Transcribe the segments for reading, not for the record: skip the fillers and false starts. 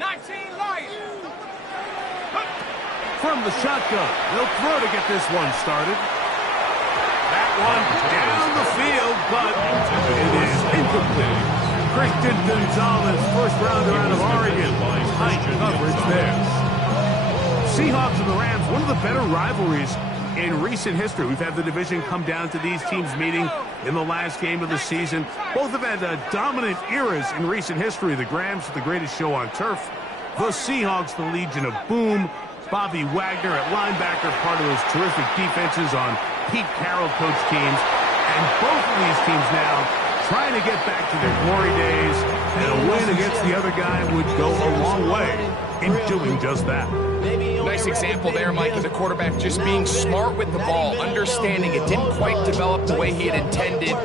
19 Lions. From the shotgun, they'll throw to get this one started. That one down the field, but it is incomplete. Christian Gonzalez, first rounder out of Oregon. Tight coverage there. Seahawks and the Rams, one of the better rivalries in recent history. We've had the division come down to these teams meeting in the last game of the season. Both have had dominant eras in recent history. The Rams, the greatest show on turf. The Seahawks, the Legion of Boom. Bobby Wagner at linebacker, part of those terrific defenses on Pete Carroll coach teams. And both of these teams now trying to get back to their glory days, and a win against the other guy would go a long way in doing just that. Nice example there, Mike, of the quarterback just being smart with the ball, understanding it didn't quite develop the way he had intended.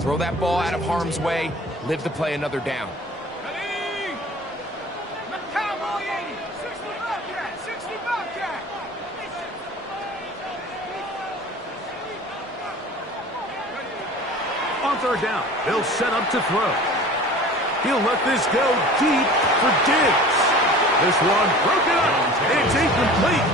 Throw that ball out of harm's way, live to play another down. On third down, they'll set up to throw. He'll let this go deep for Diggs. This one broken up. It's incomplete.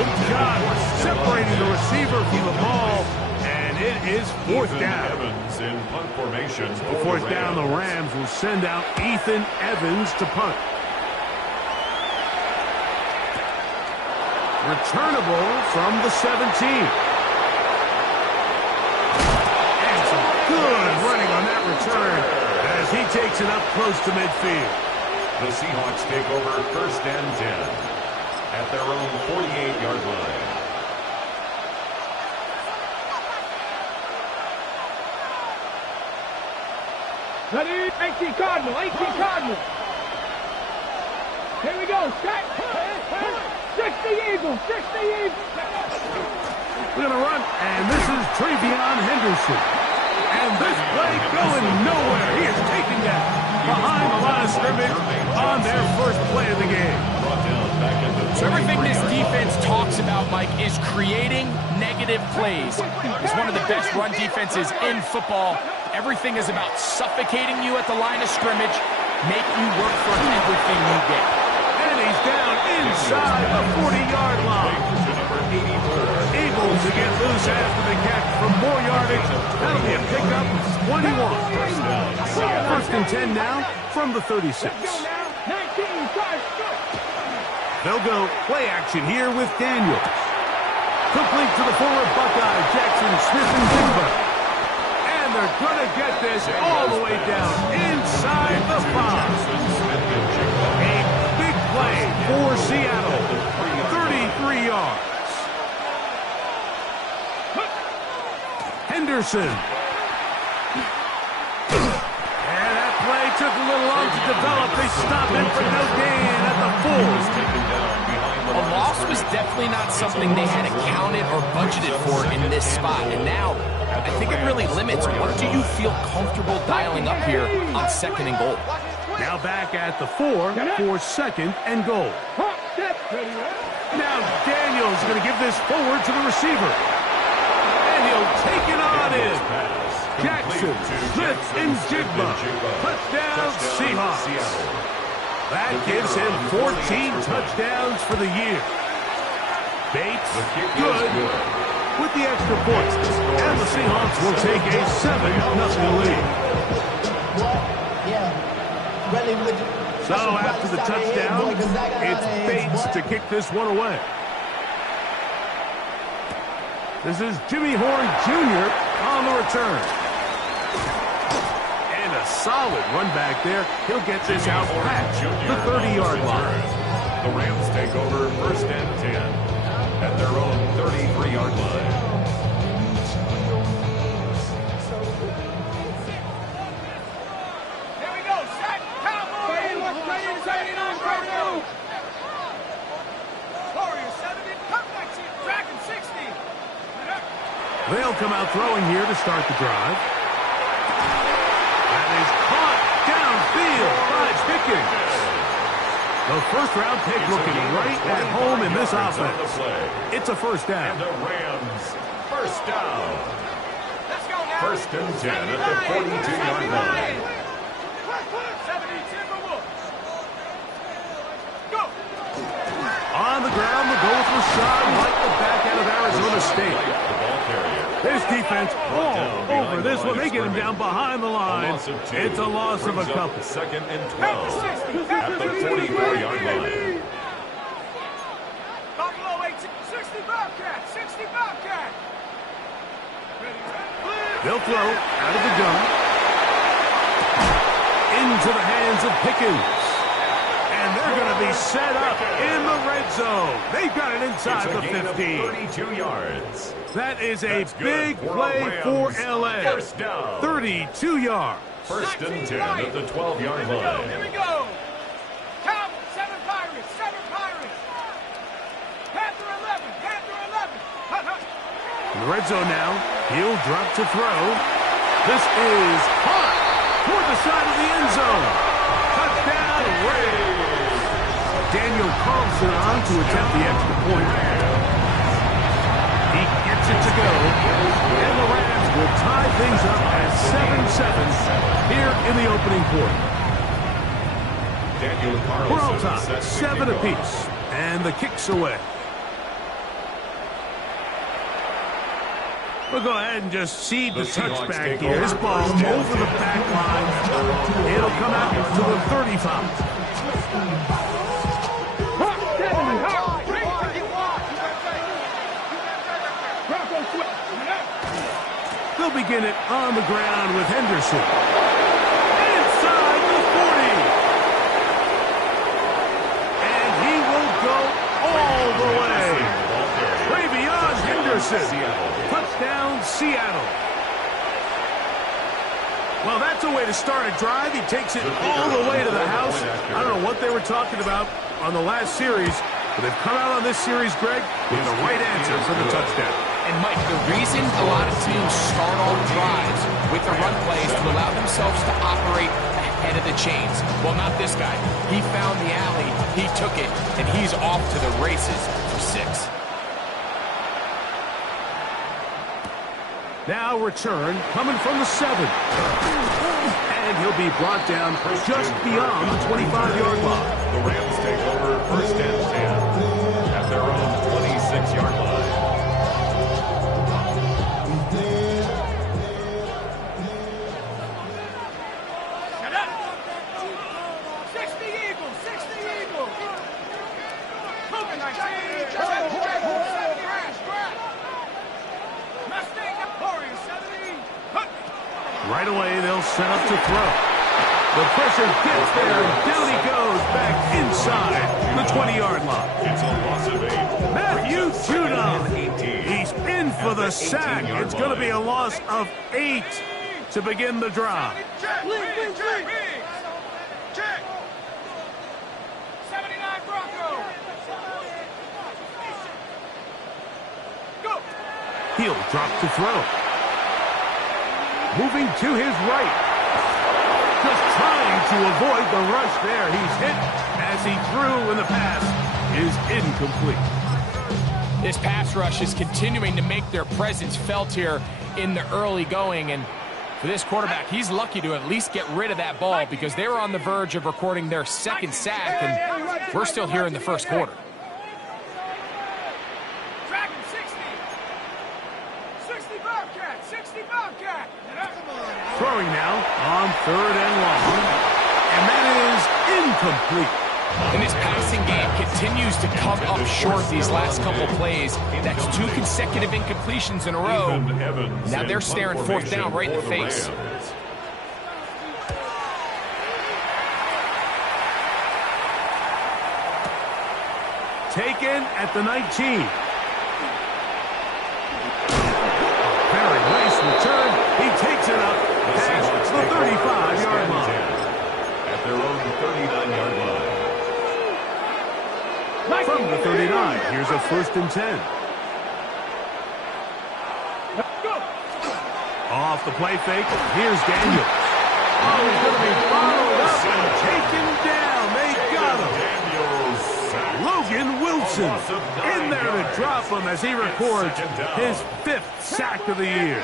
Good job separating the receiver from the ball, and it is fourth down. Evans in punt formation. Fourth down, the Rams will send out Ethan Evans to punt. Returnable from the 17. Good running on that return as he takes it up close to midfield. The Seahawks take over first and 10 at their own 48-yard line. Ready? 18 Cardinal, 18 Cardinal. Here we go, set. 60 Eagles, 60 Eagles. We're going to run, and this is Travion Henderson. And this play going nowhere. He is taking that behind the line of scrimmage on their first play of the game. So everything this defense talks about, Mike, is creating negative plays. It's one of the best run defenses in football. Everything is about suffocating you at the line of scrimmage, make you work for everything you get. And he's down inside the 40-yard line. Able to get loose after the catch for more yardage. That'll be a pickup, 21. First and 10 now from the 36. They'll go play action here with Daniels. Complete to the former Buckeye, Jackson Smith-Njigba. And they're going to get this all the way down inside the 5. A big play for Seattle. 33 yards. Henderson. And that play took a little long to develop. They stopped it for no gain at the 4. A loss was definitely not something they had accounted or budgeted for in this spot. And now, I think it really limits what do you feel comfortable dialing up here on second and goal. Now back at the 4 for second and goal. Now Daniels going to give this forward to the receiver. And he'll take it on in. Jackson, Smith-Njigba. Touchdown, Seahawks. That gives him 14 touchdowns for the year. Bates, good with the extra points. And the Seahawks will take a 7-0 lead. So after the touchdown, it's Bates to kick this one away. This is Jimmy Horn Jr. on the return. And a solid run back there. He'll get this out past the 30-yard line. The Rams take over first and 10 at their own 33-yard line. Here we go, set, Cowboys. Warriors 70, come back to Dragon 60. They'll come out throwing here to start the drive. That is caught downfield by Pickens. The first-round pick looking right at home in this offense. It's a first down. And the Rams, first down. First and 10 at the 42-yard line. the ground to go with Rashad like the back out of Arizona State. This defense all over this one. They get him down behind the line. It's a loss of a couple. Second and 12 at the 44-yard line. Buffalo 60 Bobcat, 60 Bobcat. They'll throw out of the gun. Into the hands of Pickens. And they're going to be set up in the red zone. They've got it inside the 15. 32 yards. That is a big play for LA. First down. 32 yards. First and 10 at the 12-yard line. Here we go. Count 7 Pirates, 7 Pirates. Panther 11, Panther 11. In the red zone now. He'll drop to throw. This is hot toward the side of the end zone. Touchdown, Rays. Daniel Carlson on to attempt the extra point. He gets it to go. And the Rams will tie things up at 7-7 here in the opening quarter. Daniel We're all Carlson tied, sets 7 the kickoff. apiece. And the kick's away. We'll go ahead and just cede the touchback here. This ball over the back line. It'll come out to the 35. They'll begin it on the ground with Henderson. Inside the 40. And he will go all the way. Way beyond Henderson. Touchdown, Seattle. Well, that's a way to start a drive. He takes it all the way to the house. I don't know what they were talking about on the last series, but they've come out on this series, Greg, with the right answer for the touchdown. And, Mike, the reason a lot of teams start all drives with the run plays to allow themselves to operate ahead of the chains. Well, not this guy. He found the alley, he took it, and he's off to the races for 6. Now return coming from the 7. And he'll be brought down just beyond the 25-yard line. The Rams take over first and 10 at their own 26-yard line. Right away, they'll set up to throw. The pressure gets there, and down he goes back inside the 20-yard line. It's a loss of 8. Matthew Judon. He's in for the sack. It's going to be a loss of 8 to begin the drive. Check. 79 Bronco. Go. He'll drop to throw. Moving to his right. Just trying to avoid the rush there. He's hit as he threw, and the pass is incomplete. This pass rush is continuing to make their presence felt here in the early going. And for this quarterback, he's lucky to at least get rid of that ball because they were on the verge of recording their second sack, and we're still here in the first quarter. Dragon 60 Bobcat, 60 Bobcat. Throwing now on 3rd and long. And that is incomplete. And this passing game continues to come up short these last couple plays. That's 2 consecutive incompletions in a row. Now they're staring 4th down right in the face. Taken at the 19. Very nice return. He takes it up past the 35-yard line. At their own 39-yard line. From the 39, here's a 1st and 10. Off the play fake, here's Daniels. Oh, he's going to be followed up and taken down. They got him. Logan Wilson in there to drop him as he records his 5th sack of the year.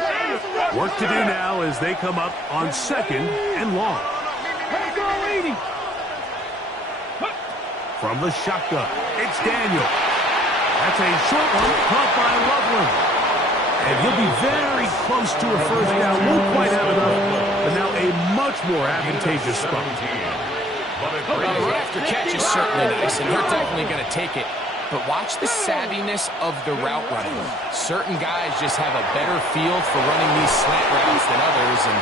Work to do now as they come up on 2nd and long. From the shotgun, it's Daniels. That's a short one caught by Loveland. And he'll be very close to a first down. Won't quite have enough, but now a much more advantageous spot. Well, the after catch is certainly nice, and they're definitely going to take it. But watch the savviness of the route running. Certain guys just have a better feel for running these slant routes than others, and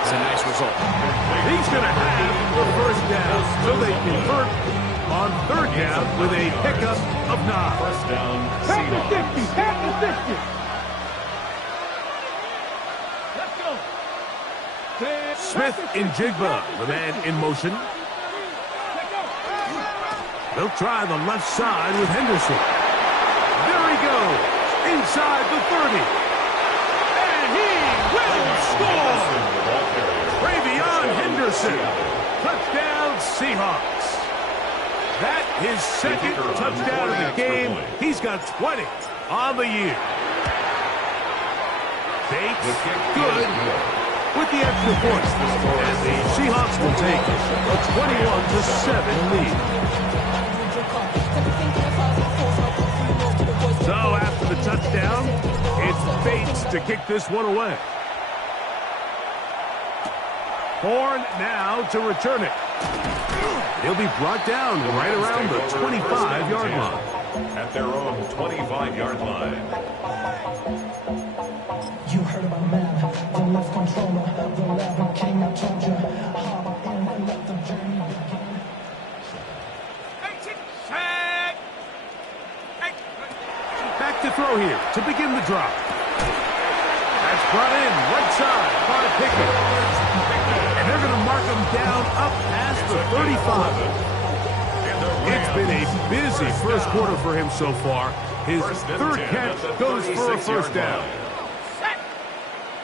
it's a nice result. He's going to have the first down, so they convert on third down with a pickup of 9. First down, Pass the 60, pass the 60. Let's go. Smith in Jigba, the man in motion. They'll try the left side with Henderson. There he goes, inside the 30. And he will score! Travion Henderson, touchdown Seahawks. That his second touchdown of the game. He's got 20 on the year. Bates, good, with the extra point. And the Seahawks will take a 21-7 lead. So after the touchdown, it's Bates to kick this one away. Horn now to return it. He'll be brought down right around the 25-yard line. At their own 25-yard line. You heard about a man, the left controller, the left king, I told you. Hop in and let the journey begin. Back to throw here to begin the drop. That's brought in right side by Pickett. And they're going to mark him down up past the 35. It's been a busy first quarter for him so far. His third catch goes for a first down. Set.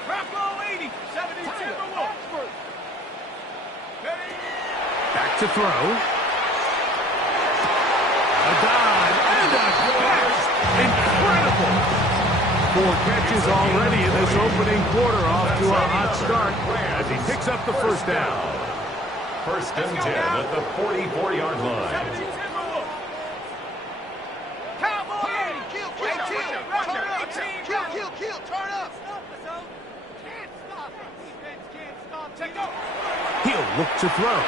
Bravo 80, 72. Back to throw. A dive and a catch. Incredible. 4 catches already in this opening quarter, off to a hot start as he picks up the first down. First and 10 at the 44-yard line. Cowboy 80. Kill, turn up. Can't stop it. Defense can't stop. Take off. He'll look to throw.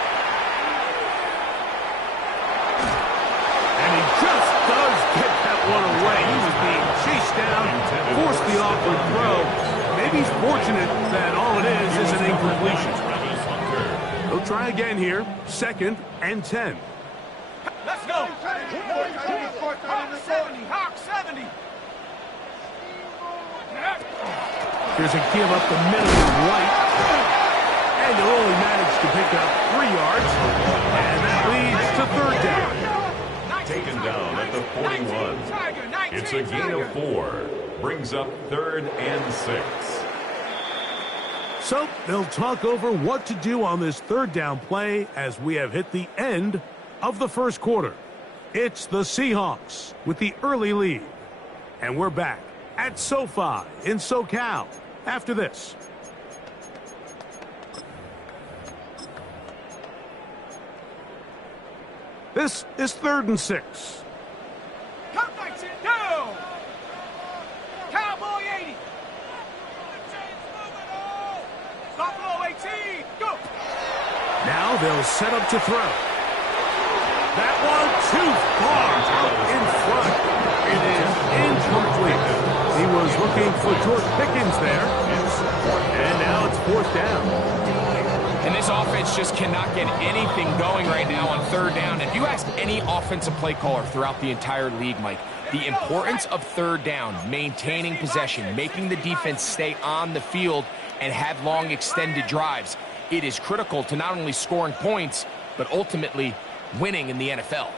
And he just does get that one away. He was being chased down, forced the awkward throw. Maybe he's fortunate that all it is an incompletion. He'll try again here. Second and 10. Let's go. Hawk 70. Hawk 70. Here's a give up the middle right. And they'll only manage to pick up 3 yards. And that leads to third down. Taken down at the 41. It's a gain of 4. Brings up third and 6. So they'll talk over what to do on this third down play as we have hit the end of the first quarter. It's the Seahawks with the early lead. And we're back at SoFi in SoCal after this. This is 3rd and 6. Come 19. Go. Cowboy 80. Buffalo 18. Go. Now they'll set up to throw. That one too far out in front. It is incomplete. He was looking for George Pickens there. And now it's 4th down. And this offense just cannot get anything going right now on third down. If you ask any offensive play caller throughout the entire league, Mike, the importance of third down, maintaining possession, making the defense stay on the field and have long extended drives, it is critical to not only scoring points, but ultimately winning in the NFL.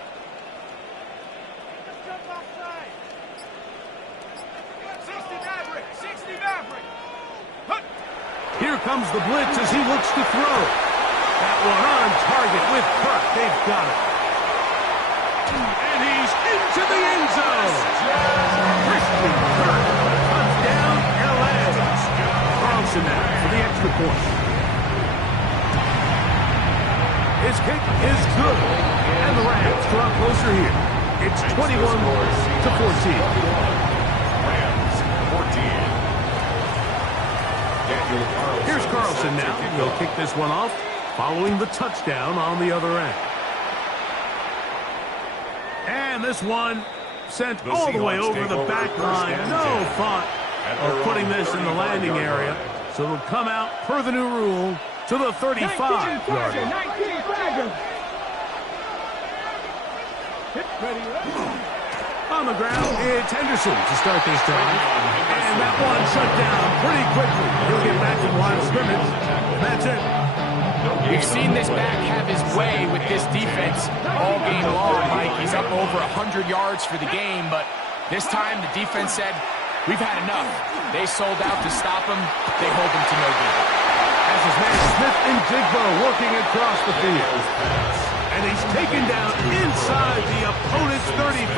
Here comes the blitz as he looks to throw. That one on target with Kirk. They've got it. And he's into the end zone. Christian Kirk. Touchdown, L.A. Carlson now for the extra point. His kick is good. And the Rams draw closer here. It's 21-14. Rams 14. Here's Carlson now. He'll kick this one off following the touchdown on the other end. And this one sent all the way over the back line. No thought of putting this in the landing area. So it'll come out per the new rule to the 35-yard line. On the ground, it's Henderson to start this drive. And that one shut down pretty quickly. He'll get back to the line of scrimmage. And that's it. We've seen this back have his way with this defense all game long, Mike. He's up over 100 yards for the game, but this time the defense said, we've had enough. They sold out to stop him. They hold him to no gain. As his man Smith and Jigbo working across the field. And he's taken down inside the opponent's 35.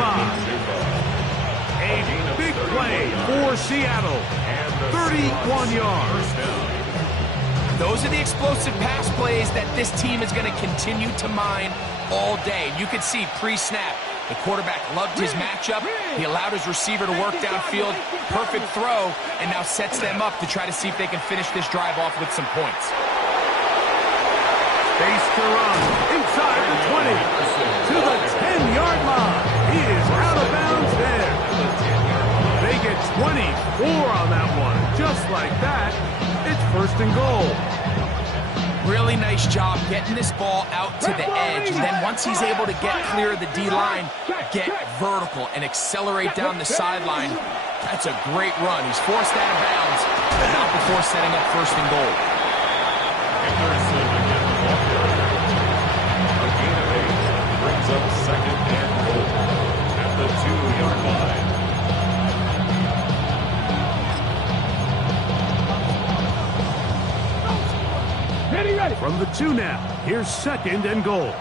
A big play for Seattle. 31 yards. Those are the explosive pass plays that this team is going to continue to mine all day. You can see pre-snap, the quarterback loved his matchup. He allowed his receiver to work downfield. Perfect throw, and now sets them up to try to see if they can finish this drive off with some points. Face to run inside the 20 to the 10-yard line. He is out of bounds there. They get 24 on that one. Just like that, it's first and goal. Really nice job getting this ball out to the edge, and then once he's able to get clear of the D-line, get vertical and accelerate down the sideline. That's a great run. He's forced out of bounds, but not before setting up first and goal. A gain of 8 brings up second and goal at the 2-yard line. From the 2 now, here's second and goal.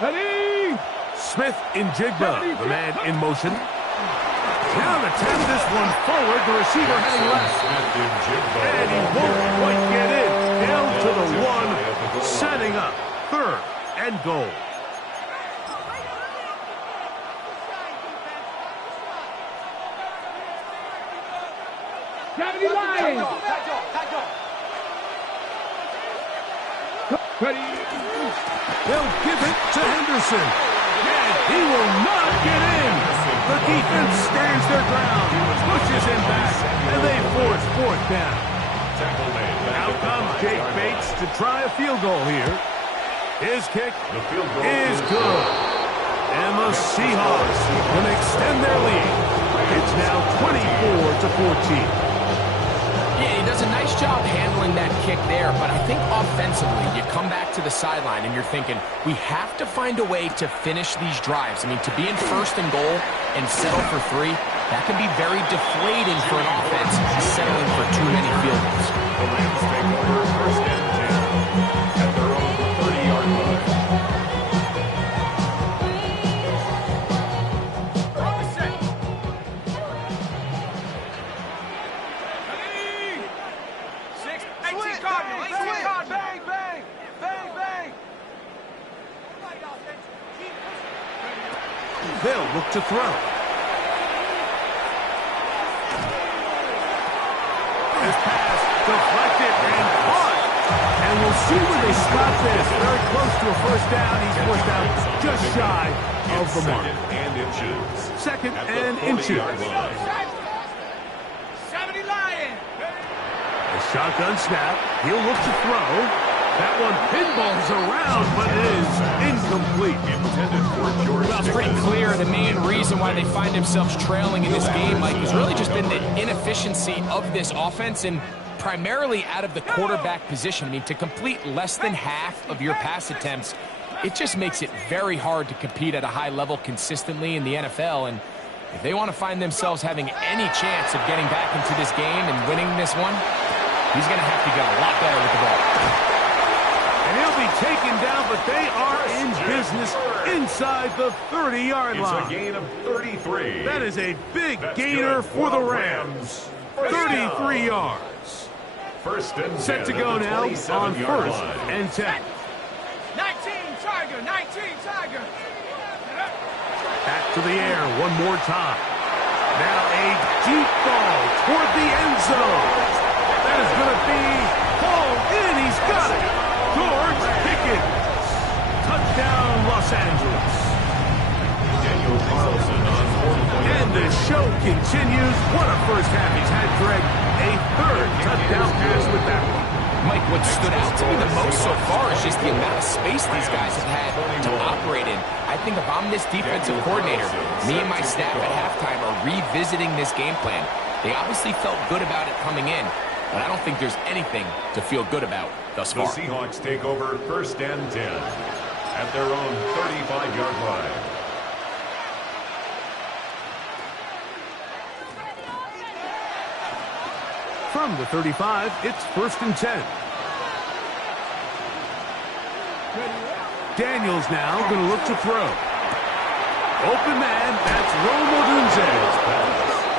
Ready? Smith in Jigba, the man in motion. Now to tend this one forward, the receiver heading left. And he won't quite get in. Down to the 1, setting up third and goal. Gravity line. Ready? They'll give it to Henderson. And he will not get in. The defense stands their ground, pushes him back, and they force fourth down. Out comes Jake Bates to try a field goal here. His kick is good. And the Seahawks will extend their lead. It's now 24-14. Yeah, he does a nice job handling that kick there, but I think offensively, you come back to the sideline and you're thinking, we have to find a way to finish these drives. I mean, to be in first and goal and settle for 3, that can be very deflating for an offense settling for too many field goals. The Rams take over first and 10 at their own 30-yard line. They'll look to throw. This pass deflected and caught. And we'll see where they stop this. Very close to a first down. He's forced out just shy of the mark. Second and inches. 70 Lion. A shotgun snap. He'll look to throw. That one pinballs around, but is incomplete. Well, it's pretty clear the main reason why they find themselves trailing in this game, Mike, has really just been the inefficiency of this offense and primarily out of the quarterback position. I mean, to complete less than half of your pass attempts, it just makes it very hard to compete at a high level consistently in the NFL. And if they want to find themselves having any chance of getting back into this game and winning this one, he's going to have to get a lot better with the ball. And he'll be taken down, but they are in business inside the 30-yard line. It's a gain of 33. That is a big gainer for the Rams. 33 yards. First and 10 set to go now on first and 10. 19 Tiger, 19 Tiger. To the air one more time. Now a deep ball toward the end zone. That is going to be hauled in. He's got it. George Pickens. Touchdown, Los Angeles. And the show continues. What a first half he's had, Greg. A third touchdown pass with that one. Mike, what stood out to me the most so far is just the amount of space these guys have had to operate in. I think if I'm this defensive coordinator, me and my staff at halftime are revisiting this game plan. They obviously felt good about it coming in, but I don't think there's anything to feel good about thus far. The Seahawks take over 1st and 10 at their own 35-yard line. From the 35, it's 1st and 10. Daniels now going to look to throw. Open man, that's Rome Odunze.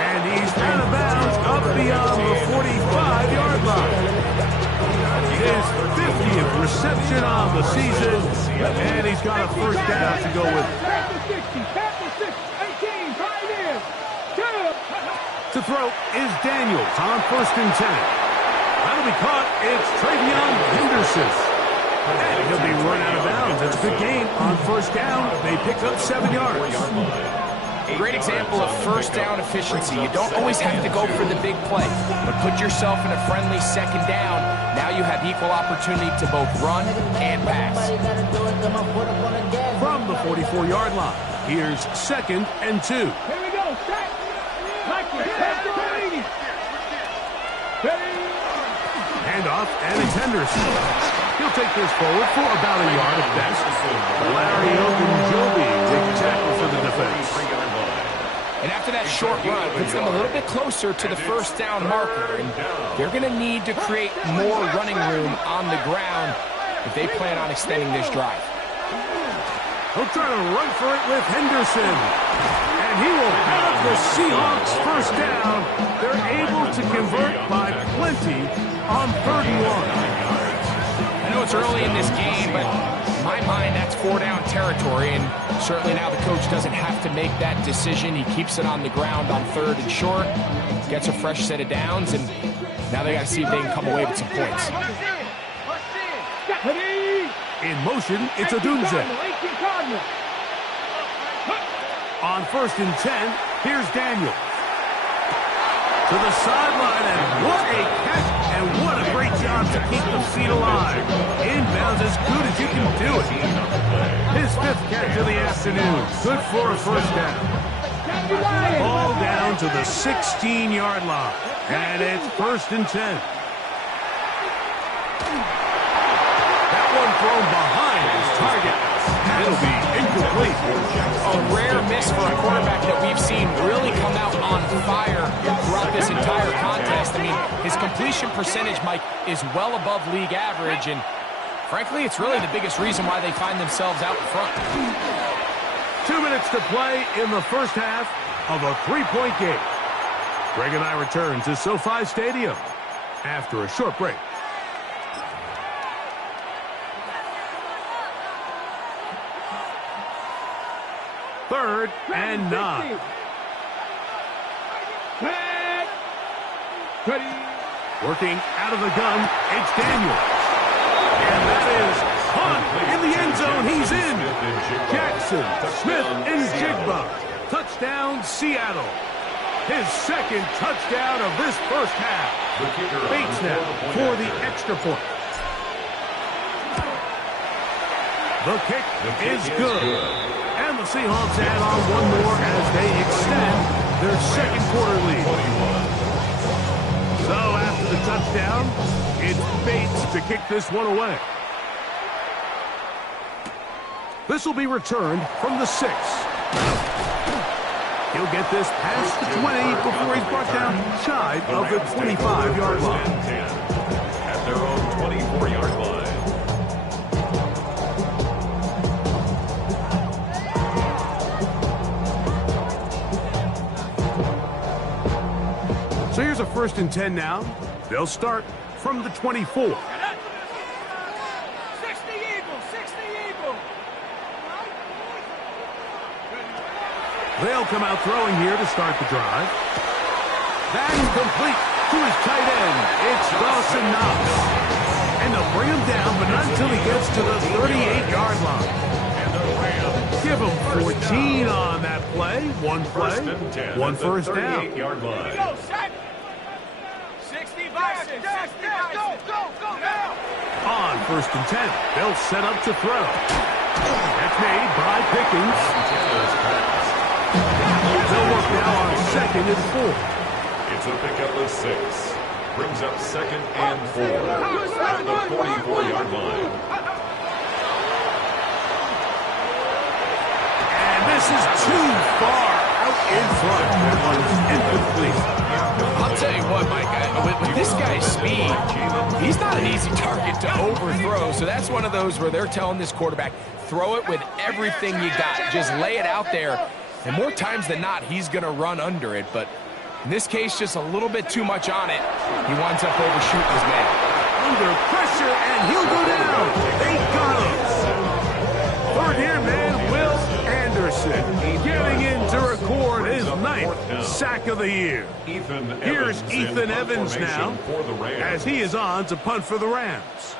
And he's out of bounds up beyond the 45-yard line. His 50th reception on the season, and he's got a first down to go with it. To throw is Daniels on 1st and 10. That'll be caught. It's Travion Henderson. And he'll be run out of bounds. It's a good game on 1st down. They pick up 7 yards. A great example of first down efficiency. You don't always have to go for the big play, but put yourself in a friendly 2nd down. Now you have equal opportunity to both run and pass. From the 44-yard line, here's 2nd and 2. Here we go. Handoff, and it's Henderson. He'll take this forward for about a yard at best. Larry Ogunjobi with the tackle for the defense. And after that short run, puts them a little bit closer to the 1st down marker. And they're going to need to create more running room on the ground if they plan on extending this drive. He'll try to run for it with Henderson. And he will have the Seahawks 1st down. They're able to convert by plenty on 3rd and 1. I know it's early in this game, but in my mind, that's 4-down territory. And certainly now the coach doesn't have to make that decision. He keeps it on the ground on 3rd and short, gets a fresh set of downs, and now they got to see if they can come away with some points. In motion, it's Odunze. On 1st and 10, here's Daniels. To the sideline, and what a catch, and what a great job to keep the feet alive. Inbounds as good as you can do it. His 5th catch of the afternoon. Good for a 1st down. Ball down to the 16-yard line, and it's 1st and 10. That one thrown behind his target. It'll be incomplete. A rare miss for a quarterback that we've seen really come out on fire throughout this entire contest. I mean, his completion percentage, Mike, is well above league average, and frankly, it's really the biggest reason why they find themselves out in front. 2 minutes to play in the 1st half of a 3-point game. Greg and I return to SoFi Stadium after a short break. Third and 9. Working out of the gun, it's Daniels. And that is Hunt in the end zone. He's in. Jackson, Smith, and Jigba. Touchdown, Seattle. His 2nd touchdown of this 1st half. Bates now for the extra point. The kick is good. And the Seahawks add on one more as they extend their 2nd quarter lead. So after the touchdown, it's Bates to kick this one away. This will be returned from the 6. He'll get this past the 20 before he's brought down shy of the 25-yard line. At their own 24-yard line. So here's a 1st and 10 now. They'll start from the 24. 60 Eagles, 60 Eagles. They'll come out throwing here to start the drive. That's complete to his tight end. It's Dawson Knox. And they'll bring him down, but not until he gets to the 38-yard line. Give him 14 on that play. One play, one first down. 38-yard line. Go, set. 65, 6, 65, go now. On 1st and 10, they'll set up to throw. That's made by Pickens. They'll work now on 2nd and 4. It's a pickup of 6. Brings up 2nd and 4 at the 44-yard line. And this is too far out in front. That one's incomplete. I'll tell you what, Mike, with this guy's speed, he's not an easy target to overthrow. So that's one of those where they're telling this quarterback, throw it with everything you got. Just lay it out there. And more times than not, he's going to run under it. But in this case, just a little bit too much on it. He winds up overshooting his man. Under pressure, and he'll go down. They got him. Third here, man, Will Anderson getting in to record his 9th sack of the year. Here's Ethan Evans now as he is on to punt for the Rams.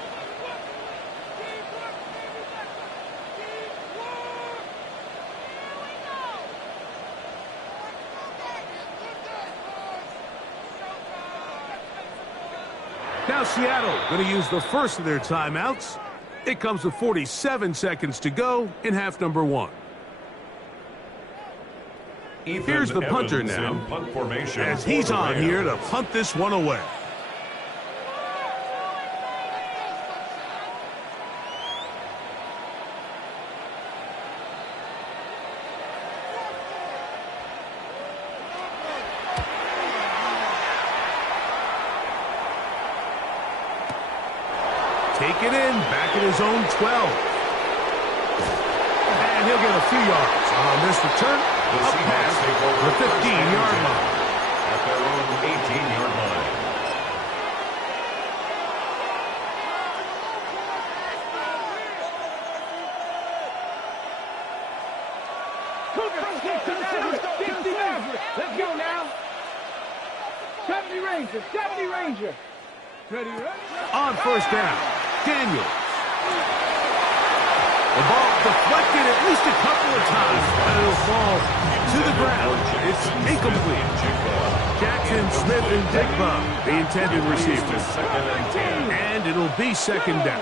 Now Seattle going to use the first of their timeouts. It comes with 47 seconds to go in half number 1. Here's the punter now, as he's on here to punt this one away. Take it in, back at his own 12. And he'll get a few yards on this return. Up past the 15-yard line. At their own 18-yard line. Let's go now. 70 Ranger, 70 Ranger. Ready, on 1st down, Daniels. The ball deflected at least a couple of times, and it'll fall to the ground. It's incomplete. Jackson, Smith, and Digba, the intended receivers. And it'll be 2nd down.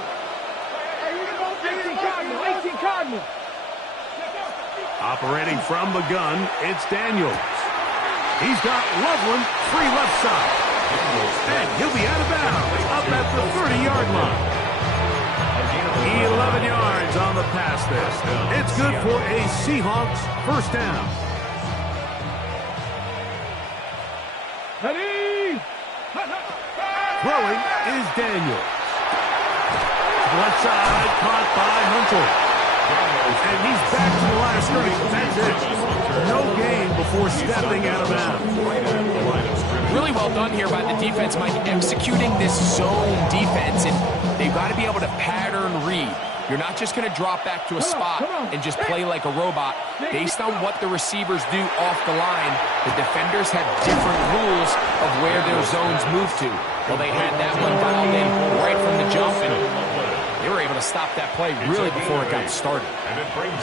18 Cardinal. Operating from the gun, it's Daniels. He's got Loveland free left side. And he'll be out of bounds up at the 30-yard line. 11 yards on the pass there. It's good for a Seahawks first down. Ready? Throwing is Daniels. Left side, caught by Hunter. And he's back to the line of scrimmage. That's it. No gain before stepping out of bounds. Really well done here by the defense, Mike, executing this zone defense. And they've got to be able to pattern read. You're not just going to drop back to a spot and just play like a robot. Based on what the receivers do off the line, the defenders have different rules of where their zones move to. Well, they had that one dialed in right from the jump, and they were able to stop that play really before it got started.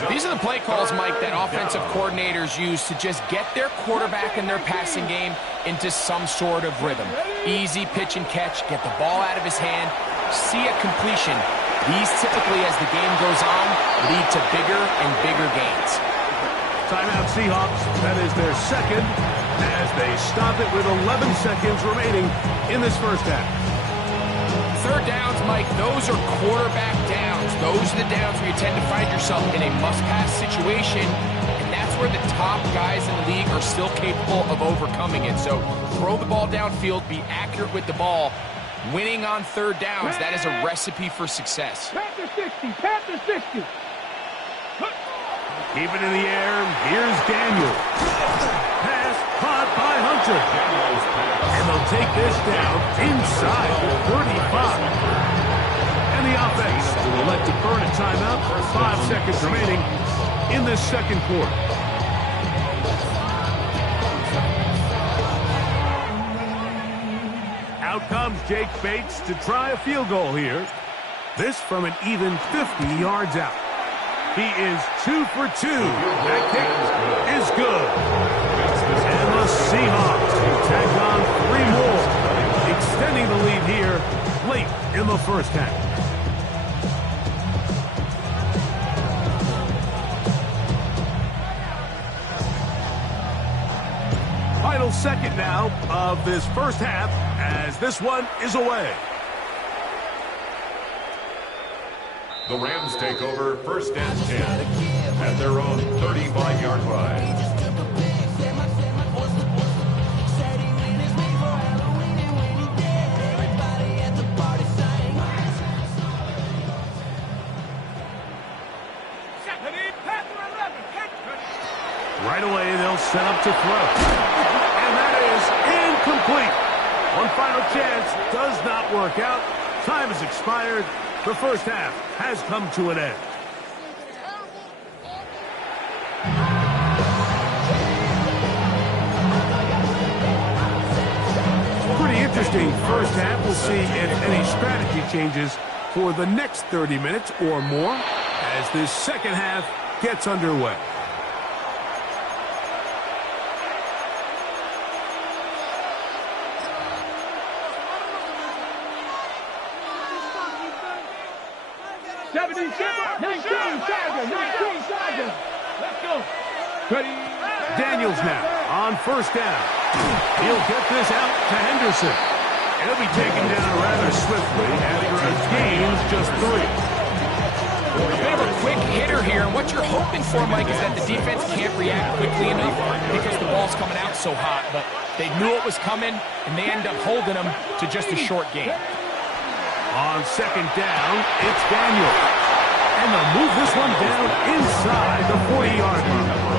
These are the play calls, Mike, that offensive coordinators use to just get their quarterback and their passing game into some sort of rhythm. Easy pitch and catch, get the ball out of his hand, see a completion. These typically, as the game goes on, lead to bigger and bigger gains. Timeout Seahawks. That is their second as they stop it with 11 seconds remaining in this first half. Third downs, Mike, those are quarterback downs. Those are the downs where you tend to find yourself in a must-pass situation, and that's where the top guys in the league are still capable of overcoming it. So throw the ball downfield, be accurate with the ball. Winning on third downs, that is a recipe for success. Panther 60, Panther 60. Keep it in the air. Here's Daniel. Pass caught by Hunter. And they'll take this down inside the 35. And the offense will elect to burn a timeout. 5 seconds remaining in this second quarter. Out comes Jake Bates to try a field goal here. This from an even 50 yards out. He is 2 for 2. That kick is good. And the Seahawks tack on 3 more, extending the lead here late in the first half. Final second now of this first half as this one is away. The Rams take over first and 10 at their own 35-yard line. Right away, they'll set up to throw. And that is incomplete. One final chance does not work out. Time has expired. The first half has come to an end. Pretty interesting first half. We'll see if any strategy changes for the next 30 minutes or more as this second half gets underway. Daniels now on first down. He'll get this out to Henderson. He'll be taken down rather swiftly after a gain of just 3. A bit of a quick hitter here, and what you're hoping for, Mike, is that the defense can't react quickly enough because the ball's coming out so hot. But they knew it was coming, and they end up holding them to just a short gain. On second down, it's Daniels. And they'll move this one down inside the 40-yard line.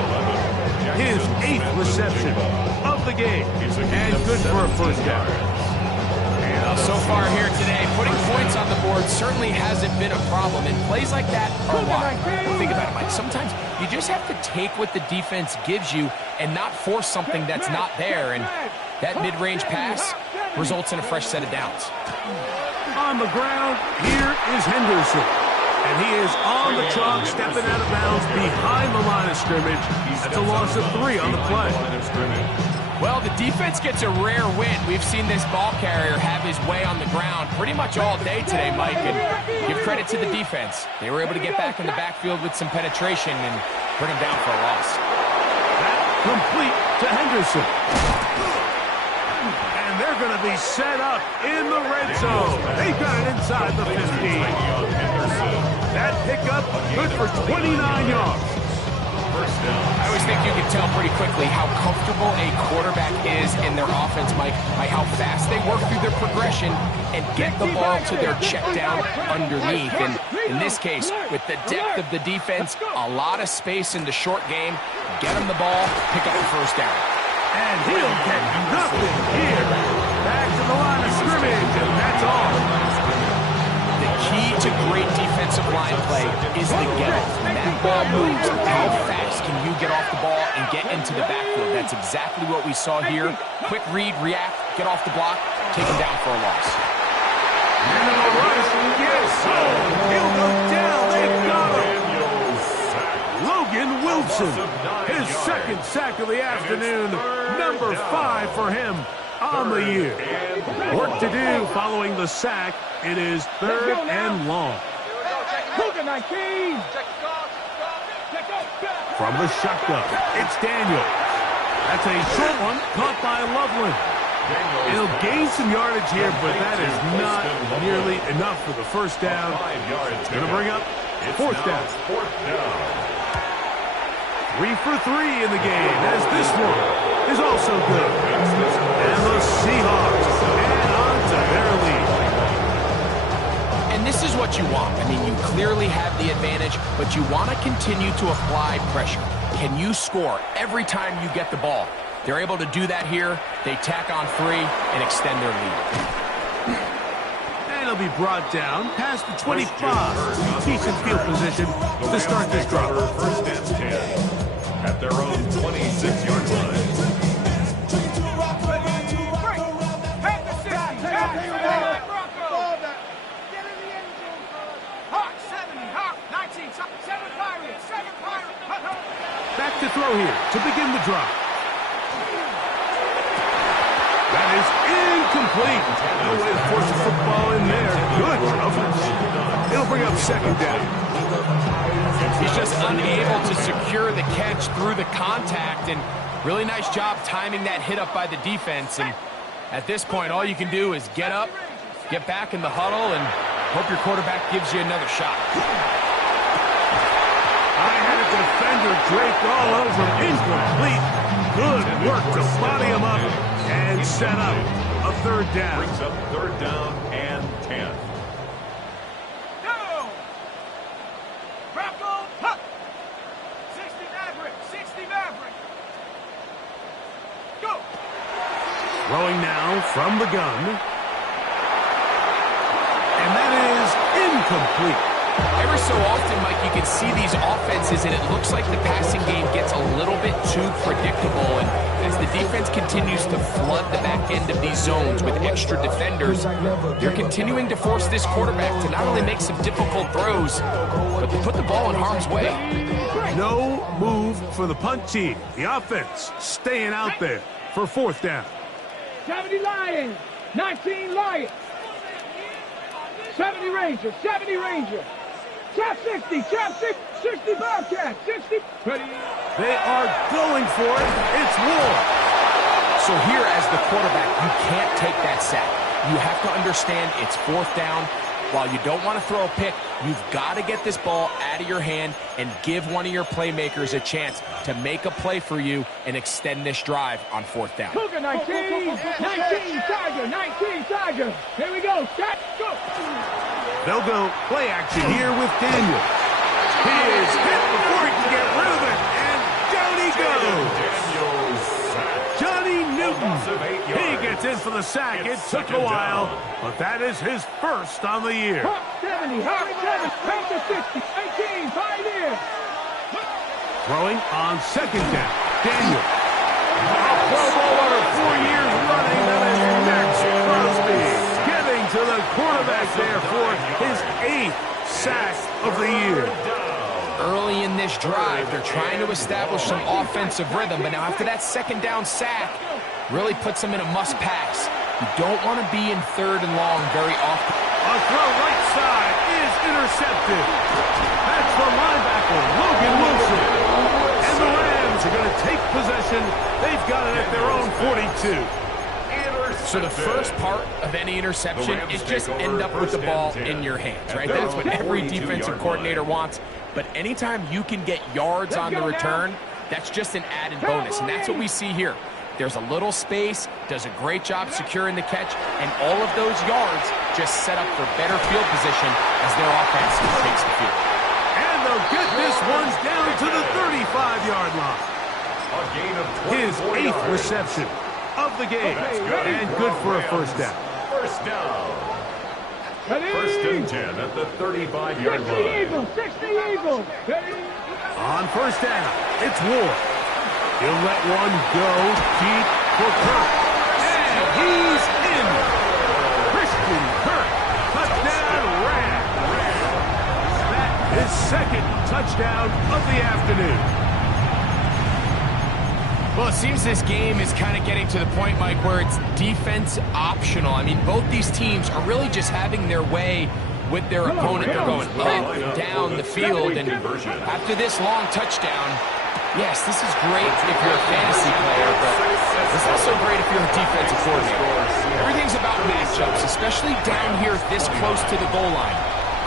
His 8th reception of the game, and good for a first down. So far here today, putting points on the board certainly hasn't been a problem, and plays like that are why. Think about it, Mike. Sometimes you just have to take what the defense gives you and not force something that's not there, and that mid-range pass results in a fresh set of downs. On the ground, here is Henderson. And he is on the chalk, stepping out of bounds behind the line of scrimmage. That's a loss of 3 on the play. Well, the defense gets a rare win. We've seen this ball carrier have his way on the ground pretty much all day today, Mike, and give credit to the defense. They were able to get back in the backfield with some penetration and bring him down for a loss. That complete to Henderson. And they're going to be set up in the red zone. They've got it inside the 15. That pickup good for 29 yards. I always think you can tell pretty quickly how comfortable a quarterback is in their offense, Mike, by how fast they work through their progression and get the ball to their check down underneath. And in this case, with the depth of the defense, a lot of space in the short game, get them the ball, pick up the first down. And he'll get nothing here. Back to the line of scrimmage, and that's all. The key to great defensive line play is the get-off. When that ball moves, how fast can you get off the ball and get into the backfield? That's exactly what we saw here. Quick read, react, get off the block, take him down for a loss. And the rush, yes, he'll go down. They've got him. Logan Wilson, his second sack of the afternoon, number 5 for him on the year. Work to do following the sack. It is 3rd and long. From the shotgun, it's Daniel. That's a short one caught by Loveland. He'll gain some yardage here, but that is not nearly enough for the first down. Going to bring up 4th down. 3 for 3 in the game, as this one is also good. And the Seahawks add on to their lead. And this is what you want. I mean, you clearly have the advantage, but you want to continue to apply pressure. Can you score every time you get the ball? They're able to do that here. They tack on 3 and extend their lead. And he'll be brought down past the 25. Decent field position to start this drive. First and 10 at their own 26-yard line. back to throw here to begin the drive. That is incomplete. No way to force the football in there. Good coverage. It'll bring up second down. He's just unable to secure the catch through the contact, and really nice job timing that hit up by the defense. And at this point, all you can do is get up, get back in the huddle, and hope your quarterback gives you another shot. I had a defender draped all over him. Incomplete. Good work to body him up and set up a third down. Brings up third down and 10. Go! Grapple, huck! 60 Maverick, 60 Maverick. Go! Throwing now from the gun. And that is incomplete. Every so often, Mike, you can see these offenses, and it looks like the passing game gets a little bit too predictable. And as the defense continues to flood the back end of these zones with extra defenders, they're continuing to force this quarterback to not only make some difficult throws, but to put the ball in harm's way. No move for the punt team. The offense staying out there for fourth down. 70 Lions, 19 Lions. 70 Rangers, 70 Rangers. Chap 60, chap 60 Bobcats, 60. Ready? They are going for it. It's war. So here as the quarterback, you can't take that sack. You have to understand it's fourth down. While you don't want to throw a pick, you've got to get this ball out of your hand and give one of your playmakers a chance to make a play for you and extend this drive on fourth down. Cougar 19, 19 Tiger, 19 Tiger. Here we go, start, go. They'll go play action here with Daniel. He is hit before he can get rid of it, and down he goes. Johnny Newton. He gets in for the sack. It took a while, but that is his first on the year. Hop 70, hop 7, hop to 60, 18, Pioneer. Throwing on second down. Daniel. A Pro Bowler 4 years running. That is Max Crosby. Getting to the quarterback there for his 8th sack of the year. Early in this drive, they're trying to establish some offensive rhythm, but now after that second down sack, really puts them in a must-pass. You don't want to be in third and long very often. A throw right side is intercepted. That's the linebacker, Logan Wilson. And the Rams are going to take possession. They've got it at their own 42. So the first part of any interception is just end up with the ball in your hands, right? That's what every defensive coordinator wants. But anytime you can get yards on the return, that's just an added bonus. And that's what we see here. There's a little space, does a great job securing the catch, and all of those yards just set up for better field position as their offense takes the field. And they'll get this one down to the 35-yard line. A gain of His 8th reception of the game. And good for a first down. First down. Ready? First and 10 at the 35-yard 60 line. Eagles, 60 Eagles. Ready? On first down, it's Ward. He'll let one go deep for Kirk. And he's in. Christian Kirk. Touchdown, Rams. That is second touchdown of the afternoon. Well, it seems this game is kind of getting to the point, Mike, where it's defense optional. I mean, both these teams are really just having their way with their opponent. They're going up, down the field, and after this long touchdown, yes, this is great if you're a fantasy player, but it's also great if you're a defensive coordinator. Everything's about matchups, especially down here this close to the goal line.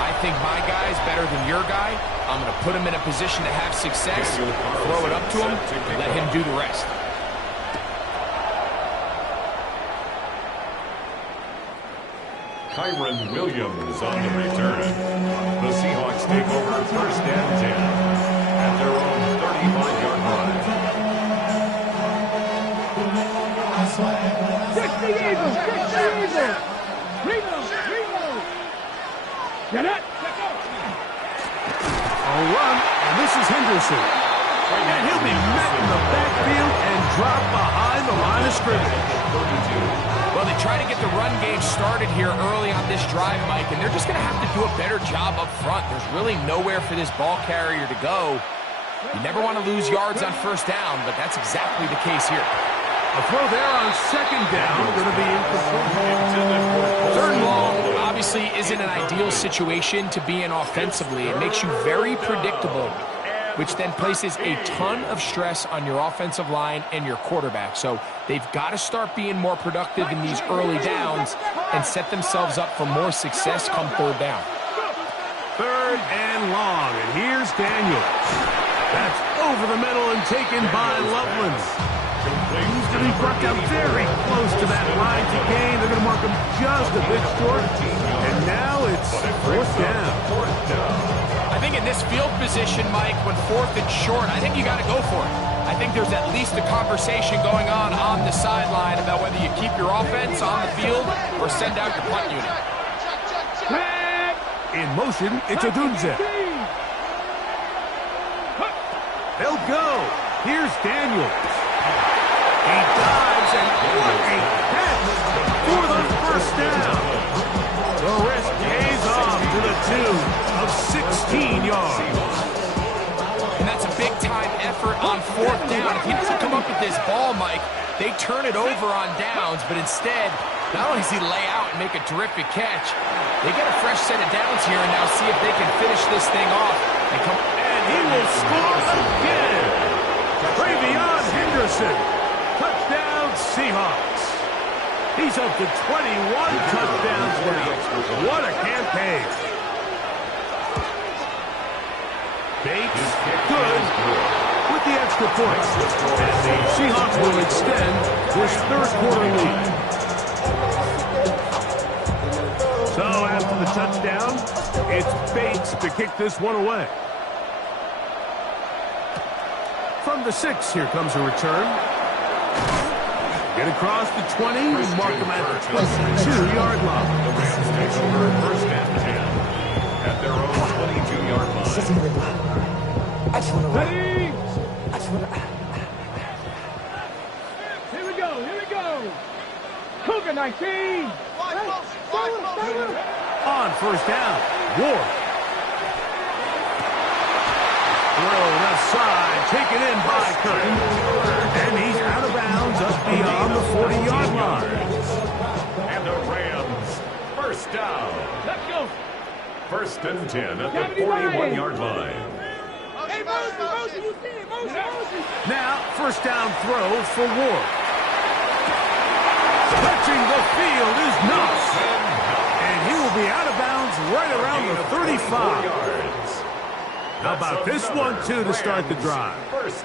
I think my guy's better than your guy. I'm going to put him in a position to have success, throw it up to him, and let him do the rest. Kyron Williams on the return. The Seahawks take over first and 10 at their own 35-yard line. 60 Eagles, 60 Eagles. Reload. Get it. A run, and this is Henderson. And he'll be met in the backfield and dropped behind the line of scrimmage. Well, they try to get the run game started here early on this drive, Mike, and they're just going to have to do a better job up front. There's really nowhere for this ball carrier to go. You never want to lose yards on first down, but that's exactly the case here. A throw there on second down, going to be incomplete. Third and long obviously isn't an ideal situation to be in offensively. It makes you very predictable, which then places a ton of stress on your offensive line and your quarterback. So they've got to start being more productive in these early downs and set themselves up for more success come third down. Third and long, and here's Daniels. That's over the middle and taken by Loveland. He's going to be brought down very close to that line to gain. They're going to mark him just a bit short. And now it's fourth down. I think in this field position, Mike, when fourth and short, I think you got to go for it. I think there's at least a conversation going on the sideline about whether you keep your offense on the field or send out your punt unit. In motion, it's Odunze. They'll go. Here's Daniels. He dives, and what a catch for the first down. The risk pays off to the tune of 16 yards. And that's a big-time effort on fourth down. If he doesn't come up with this ball, Mike, they turn it over on downs, but instead, not only does he lay out and make a terrific catch, they get a fresh set of downs here and now see if they can finish this thing off. And he will score again. Travion Henderson. Touchdown, Seahawks. He's up to 21 touchdowns now. What a campaign. Bates, good, with the extra point. And the Seahawks will extend this third quarter lead. So after the touchdown, it's Bates to kick this one away. From the 6, here comes a return. Get across the 20, mark them at the 22-yard line. The Rams take over first and 10 at their own 22-yard line. Ready? Here we go, here we go. Cougar 19. On first down, Ward. Throw left side, taken in by Kirk. And he's out of bounds up beyond the 40-yard line. And the Rams, first down. Let's go. First and 10 at the 41-yard line. Hey, Mosey, you see it, Mosey. Now, first down throw for Ward. Touching the field is Knox. And he will be out of bounds right around the 35. How about this one, too, to start the drive?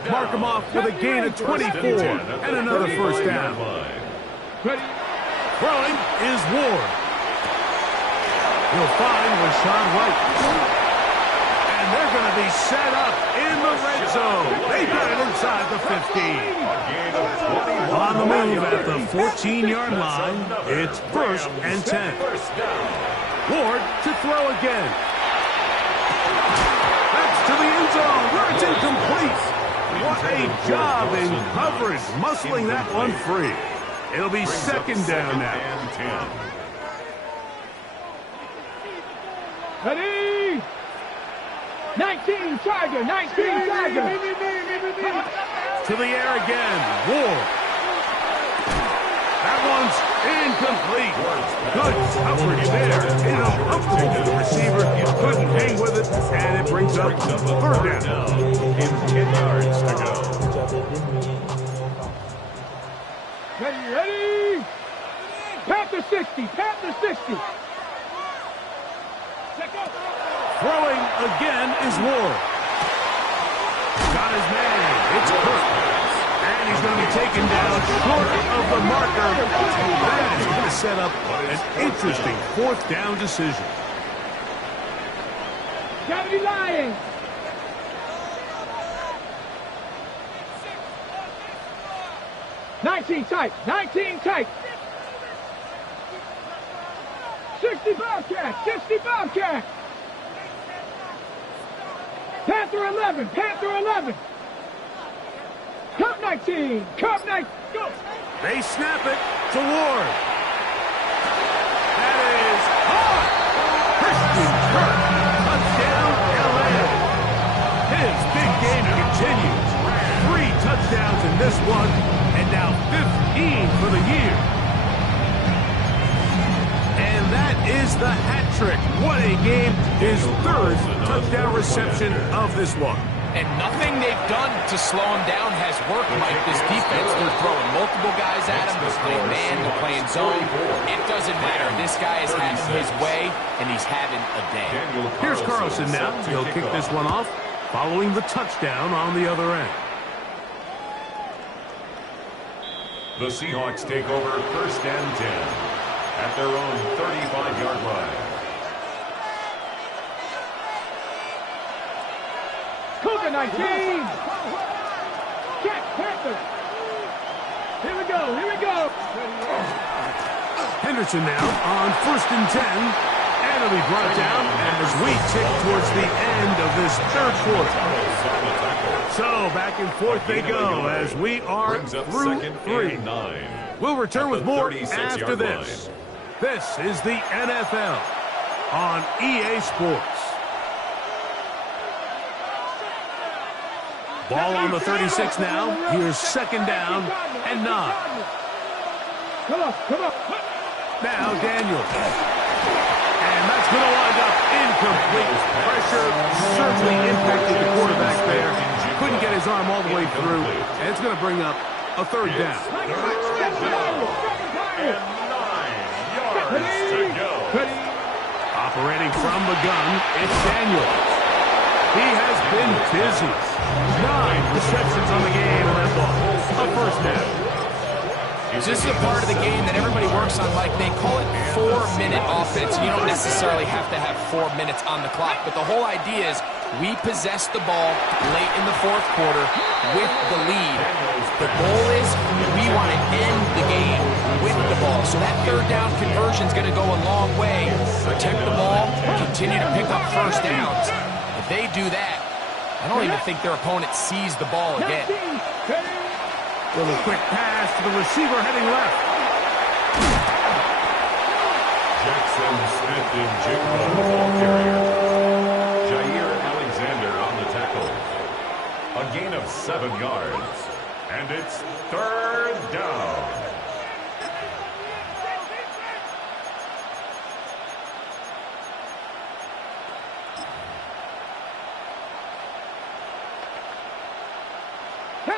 Mark him off with a gain of 24 and another first down. Throwing is Ward. He'll find Rashawn White. And they're going to be set up in the red zone. They got it inside the 15. On the move at the 14-yard line, it's first and 10. Ward to throw again. To the end zone, where it's incomplete. What a job in coverage, muscling that one free. It'll be second down now. Ready? 19 Tiger, 19 Tiger. To the air again, Ward. That one's incomplete. Good coverage there. Uncomfortable for the receiver. Couldn't hang with it, and it brings up third down. In 10 yards to go. Ready? Panther 60, Panther 60. Throwing again is Ward. Got his man. It's Kirk. And he's going to be taken down short of the marker. That is going to set up an interesting fourth down decision. Gotta be lying. Nineteen tight, 19 tight. 60 Bobcat, 60 Bobcat. Panther 11, Panther 11. Cup 19, Cup 19, go! They snap it to Ward. That is hard. Christian Kirk, touchdown, L.A. His big game this one, and now 15 for the year. And that is the hat trick. What a game. His third touchdown reception of this one. And nothing they've done to slow him down has worked, Mike. This defense, they're throwing multiple guys at him. They're playing man, they're playing zone. It doesn't matter. This guy is having his way, and he's having a day. Here's Carlson now. He'll kick this one off, following the touchdown on the other end. The Seahawks take over 1st and 10 at their own 35-yard line. Cougar 19. Check, Panther. Here we go, here we go. Henderson now on 1st and 10. And it'll be brought down as we tick towards the end of this third quarter. So back and forth they go as we are through 3. We'll return with more after this. This is the NFL on EA Sports. Ball on the 36 now. Here's 2nd down and 9. Come on, come on. Now Daniels. And that's going to wind up incomplete. Pressure certainly impacted the quarterback there. Couldn't get his arm all the way through. And it's going to bring up a 3rd down. And 9 yards to go. Operating from the gun, it's Daniels. He has been busy. 9 receptions on the game, and that's a 1st down. This is a part of the game that everybody works on, Mike. They call it 4-minute offense. You don't necessarily have to have 4 minutes on the clock, but the whole idea is we possess the ball late in the 4th quarter with the lead. The goal is we want to end the game with the ball. So that 3rd down conversion is going to go a long way. Protect the ball, continue to pick up 1st downs. If they do that, I don't even think their opponent sees the ball again. Little quick pass to the receiver heading left. Jackson Smith in Jigba, the ball carrier. Jair Alexander on the tackle. A gain of 7 yards. And it's 3rd down.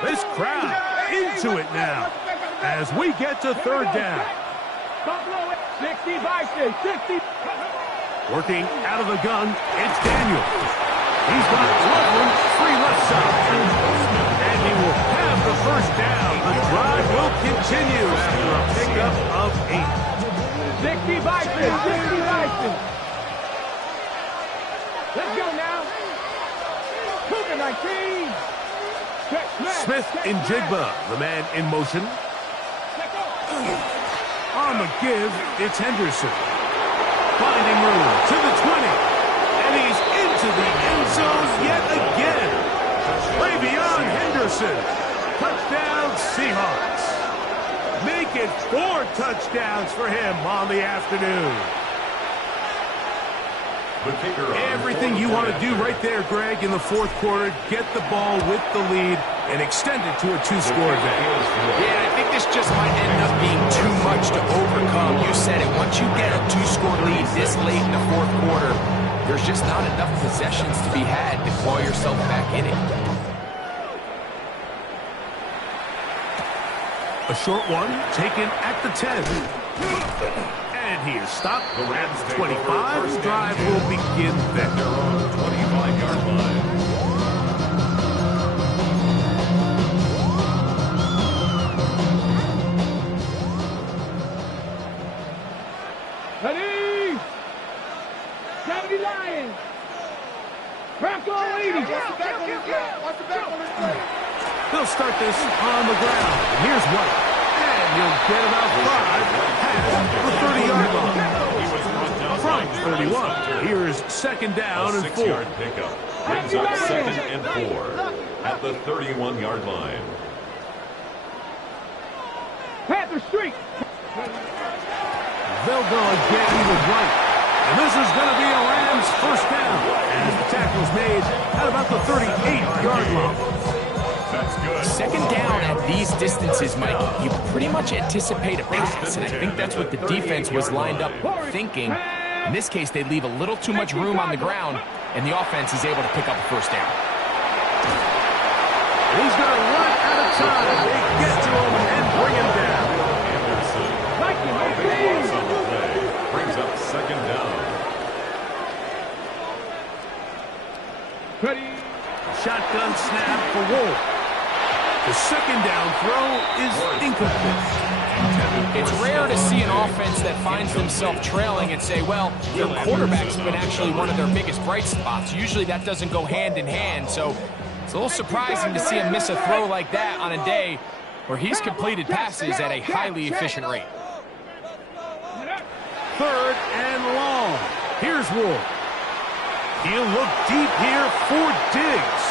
This crowd into it now as we get to 3rd down. 60 Bison, 60. Working out of the gun, it's Daniels. He's got Loveland free left side. And he will have the 1st down. The drive will continue after a pickup of 8. 60 Bison, 60 Bison. Let's go now. Cougar 19. Smith in Jigba, the man in motion. On the give, it's Henderson. Finding room to the 20. And he's into the end zone yet again. Le'Veon Henderson. Touchdown Seahawks. Make it 4 touchdowns for him on the afternoon. Everything you want to do right there, Greg, in the 4th quarter. Get the ball with the lead and extend it to a 2-score advantage. Yeah, I think this just might end up being too much to overcome. You said it. Once you get a 2-score lead this late in the 4th quarter, there's just not enough possessions to be had to claw yourself back in it. A short one taken at the 10. And he is stopped. The Rams 25. The drive will begin then. Their own 25-yard line. Ready? 70 Lions. Bronco 80. Watch the back on this play. They'll start this on the ground. And here's White. And he'll get about 5 past the 30-yard line. From 31. Here's 2nd down and 4. 6-yard pickup. Brings up 2nd and 4 at the 31-yard line. Panther Street. They'll go again with White. And this is going to be a Rams 1st down. As the tackle's made at about the 38-yard line. That's good. second down at these distances, Mike, you pretty much anticipate a pass, and I think that's what the defense was lined up thinking. In this case, they leave a little too much room on the ground, and the offense is able to pick up a first down. He's going to run out of time. They get to him and bring him down. Anderson on the play. Brings up second down. Ready. Shotgun snap for Wolf. The second down throw is incomplete. It's rare to see an offense that finds themselves trailing and say, well, their quarterback's been actually one of their biggest bright spots. Usually that doesn't go hand in hand, so it's a little surprising to see him miss a throw like that on a day where he's completed passes at a highly efficient rate. Third and long. Here's Wolf. He'll look deep here for Diggs.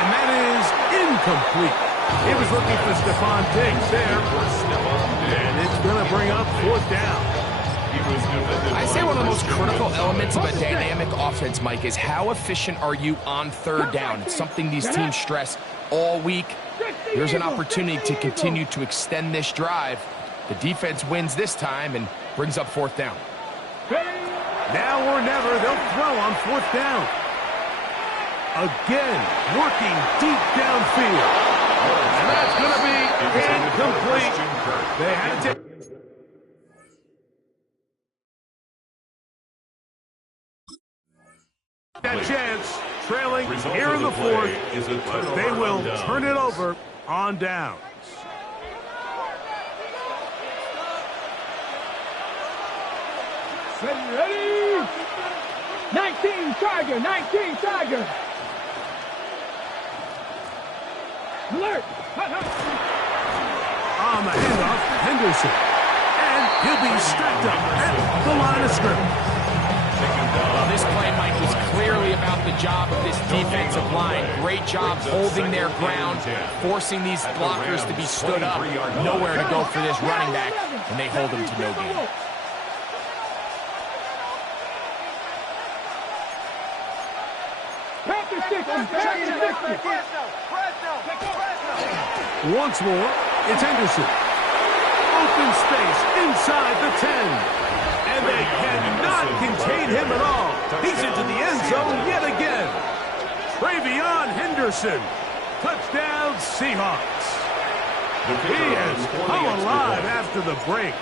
And that is incomplete. He was looking for Stephon Diggs there. And it's going to bring up fourth down. I say one of the most critical elements of a dynamic offense, Mike, is how efficient are you on third down? It's something these teams stress all week. There's an opportunity to continue to extend this drive. The defense wins this time and brings up fourth down. Now or never, they'll throw on fourth down. Again, working deep downfield. And that's going to be incomplete. They had to take that chance, trailing here in the fourth, but they will turn it over on downs. Ready? 19 Tiger, 19 Tiger. Alert! On the handoff, Henderson. And he'll be strapped up at the line of scrimmage. Well, this play, Mike, was clearly about the job of this defensive line. Great job holding their ground, forcing these blockers to be stood up. Nowhere to go for this running back, and they hold him to no gain. Once more, it's Henderson. Open space inside the 10. And they cannot contain him at all. He's into the end zone yet again. Travion Henderson. Touchdown, Seahawks. He has come alive after the break.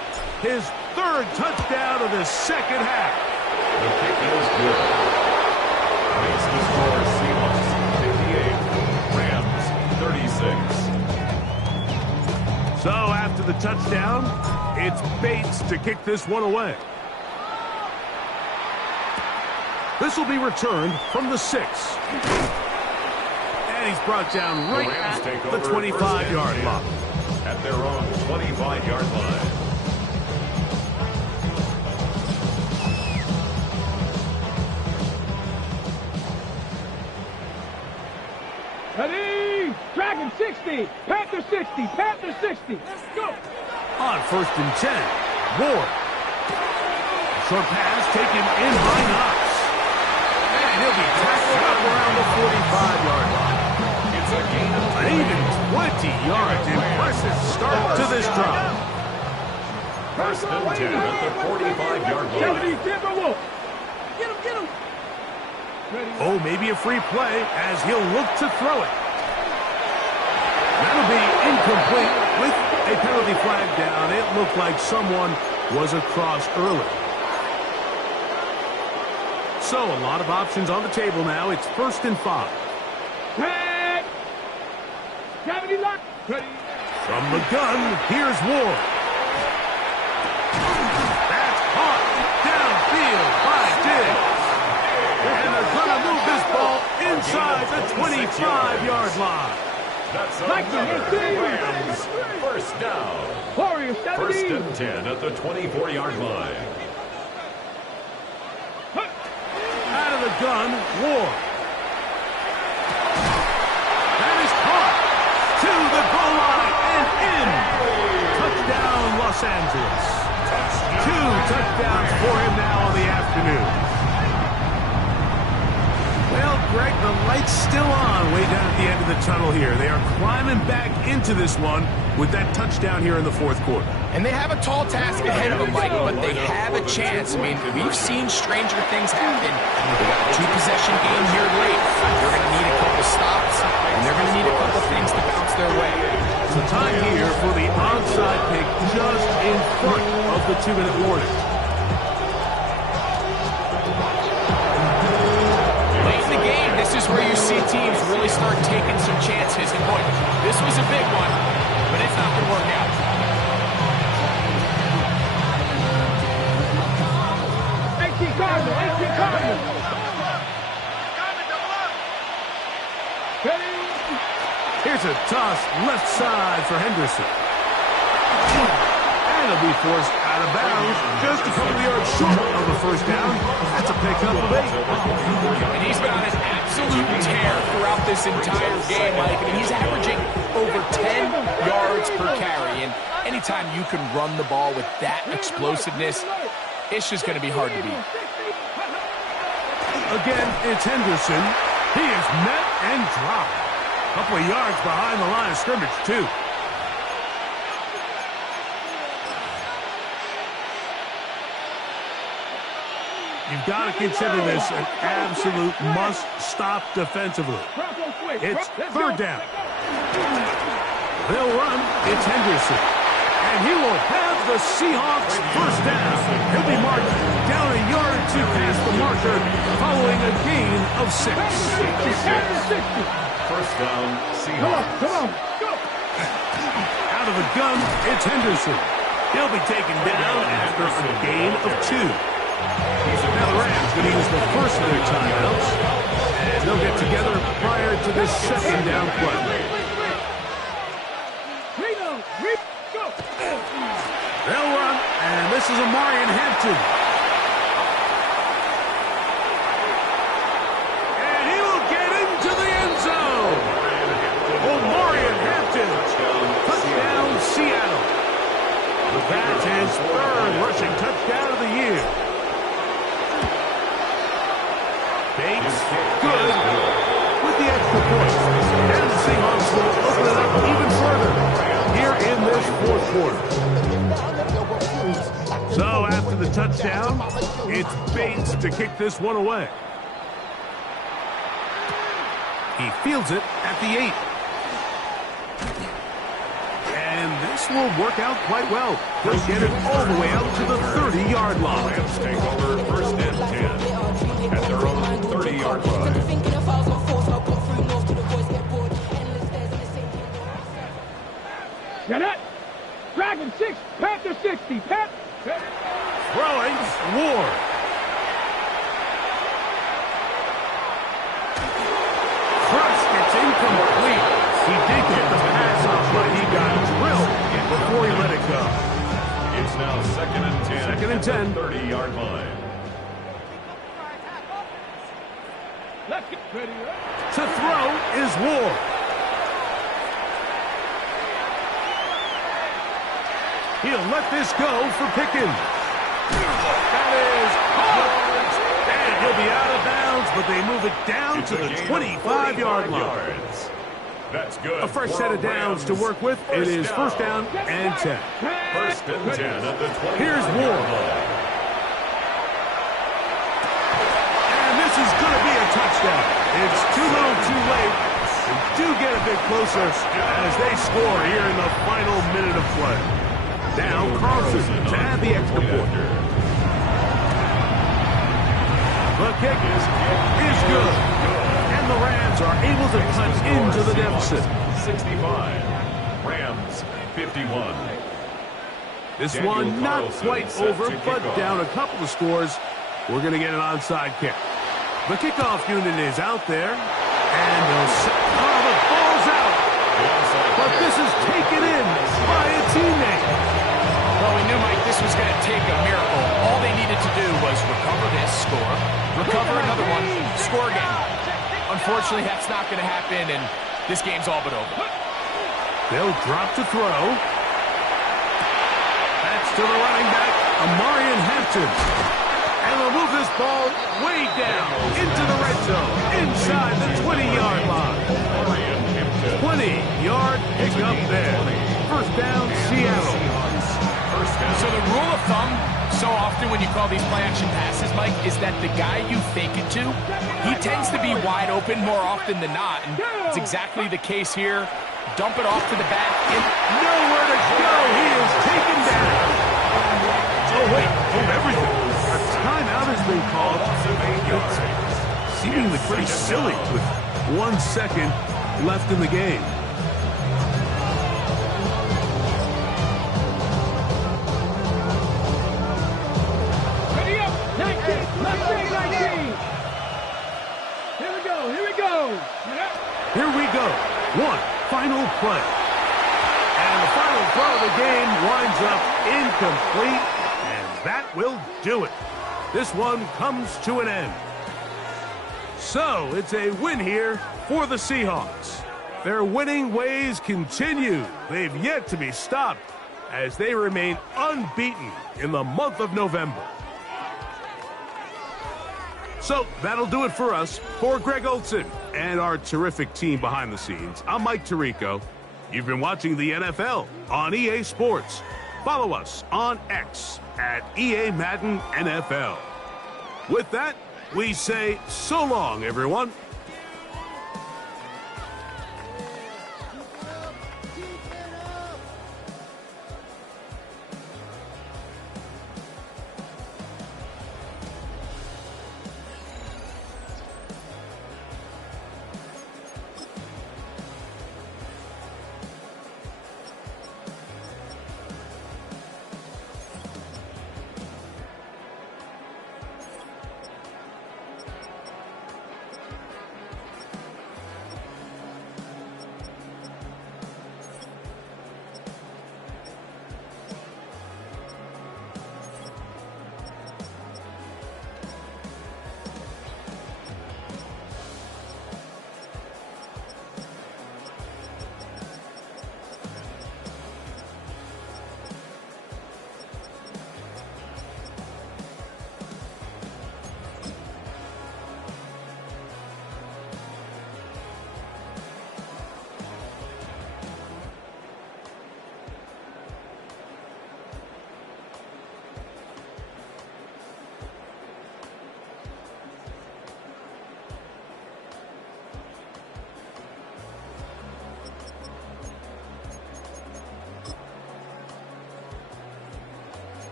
His third touchdown of the second half. The kick is good. Makes the score Seahawks 58, Rams 36. So after the touchdown, it's Bates to kick this one away. This will be returned from the 6. And he's brought down right at the 25-yard line. At their own 25-yard line. Ready? Dragon 60, Panther 60, Panther 60. Let's go. On first and 10, Ward. Short pass taken in by Knox. And he'll be tackled up around the 45-yard line. It's a gain of An even 20 yards. Impressive start to this drive. first and 10 at the 45-yard line. Get him. Oh, maybe a free play as he'll look to throw it. That'll be incomplete with a penalty flag down. It looked like someone was across early. So a lot of options on the table now. It's first and 5. Tag. Gravity lock. Ready. From the gun, here's Ward. That's caught downfield by Diggs. And they're going to move this ball inside the 25-yard line. That's another Rams first down. Warriors 70. First and 10 at the 24-yard line. Out of the gun, Ward. That is caught to the goal line and in. Touchdown, Los Angeles. 2 touchdowns for him now on the afternoon. Well, Greg, the light's still on way down at the end of the tunnel here. They are climbing back into this one with that touchdown here in the fourth quarter. And they have a tall task ahead of them, Mike, but they have a chance. I mean, we've seen stranger things happen. They got a two-possession game here late. They're going to need a couple stops, and they're going to need a couple things to bounce their way. So time here for the onside kick just in front of the 2-minute warning. Late in the game, this is where you see teams really start taking some chances. And boy, this was a big one, but it's not going to work out. 18 Cardinal, 18 Cardinal. Here's a toss left side for Henderson. And it'll be forced out of bounds just a couple of yards short of the first down. That's a pickup of 8. And he's been on an absolute tear throughout this entire game, Mike. I mean, he's averaging over 10 yards per carry. And anytime you can run the ball with that explosiveness, it's just going to be hard to beat. Again, it's Henderson. He is met and dropped. A couple of yards behind the line of scrimmage, too. You've got to consider this an absolute must-stop defensively. It's third down. They'll run. It's Henderson. And he will have the Seahawks first down. He'll be marked down a yard or two past the marker following a gain of 6. First down, Seahawks. Come on, go. Out of the gun, it's Henderson. He'll be taken down after a gain of 2. Now the Rams going to use the first of their timeouts, and they'll get together prior to this second down play. They'll run, and this is Amarian Hampton. And he will get into the end zone. Amarian Hampton. Touchdown, Seattle. That's his third rushing touchdown of the year. Bates, good, with the extra point. And the Seahawks will open it up even further here in this fourth quarter. So after the touchdown, it's Bates to kick this one away. He fields it at the 8. And this will work out quite well. He'll get it all the way out to the 30-yard line. Rams take over first and 10 at their own 30-yard line. Get it? Dragon 6, Panther 60, Panther. Throwing, Ward. Thrust gets incomplete. He did get the pass off, but he got drilled before he let it go. It's now second and 10. Second and 10. 30-yard line. Let's get ready. To throw is Ward. He'll let this go for Pickens. That is hard. And he'll be out of bounds, but they move it down to the 25-yard line. That's good. A fresh set of downs to work with. It is first down and 10. First and 10 at the 25-yard Here's Ward. line. And this is going to be a touchdown. It's too little too late. They do get a bit closer as they score here in the final minute of play. Now Carlson to add the extra point. The kick is good. And the Rams are able to cut into the deficit. 65. Rams 51. This Daniel one not Carlson quite set over, to kick but off. down a couple of scores. We're going to get an onside kick. The kickoff unit is out there. And they'll set. Oh, the ball's out. But this is taken in by a teammate. Well, we knew, Mike, this was going to take a miracle. All they needed to do was recover this, score, recover another one, score again. Unfortunately, that's not going to happen, and this game's all but over. They'll drop to throw. That's to the running back, Amarian Hampton. And they'll move this ball way down into the red zone, inside the 20-yard line. 20-yard pickup there. First down, Seattle. So the rule of thumb, so often when you call these play-action passes, Mike, is that the guy you fake it to, he tends to be wide open more often than not. And it's exactly the case here. Dump it off to the back. Nowhere to go. He is taken down. Oh, wait. Hold everything. A timeout has been called. It's seemingly pretty silly with 1 second left in the game. Ready up. 19. Left wing 19. Here we go. Here we go. Here we go. One final play. And the final throw of the game winds up incomplete. And that will do it. This one comes to an end. So it's a win here for the Seahawks. Their winning ways continue. They've yet to be stopped as they remain unbeaten in the month of November. So that'll do it for us. For Greg Olson and our terrific team behind the scenes, I'm Mike Tirico. You've been watching the NFL on EA Sports. Follow us on X at EA Madden NFL. With that, we say so long, everyone.